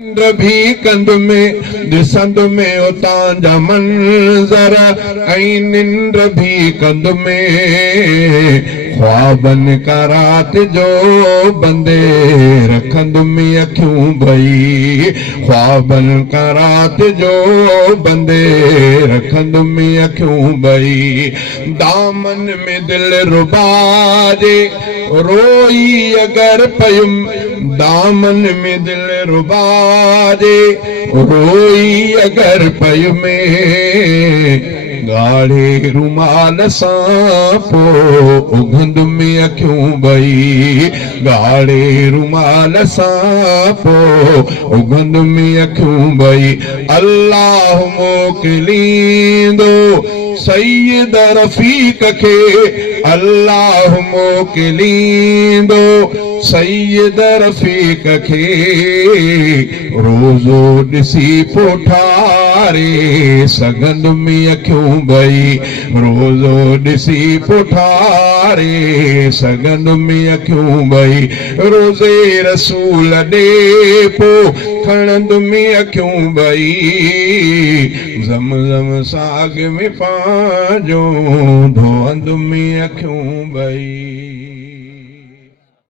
निंड भी कंद में दिसंद में उतां जा मंज़र ऐं निंड भी कंद में ख्वाबनि का रात जो बंदे रखंद में अखियूं भई ख्वाबनि का रात जो बंदे रखंद में अखियूं भई दामन में दिल रुबा जे रोई अगर पयुम दामन में दिल रुबा जे रोई अगर पय में गाढ़े रुमाल सां पोइ उघंद में अखियूं भई गाढ़े रुमाल सां पोइ उघंद में अखियूं भई अल्लाह मोकिलींदो सैयद रफ़ीक खे अल्लाह मोकिलींदो सैयद रफ़ीक खे रोज़ो ॾिसी पोठारे सघंद में अखियूं भई रोज़ो ॾिसी पोठारे सघंद में अखियूं भई रोज़े रसूल ॾे पोइ खणंद में अखियूं भई ज़मज़म साग में पंहिंजो धोअंद में अखियूं भई।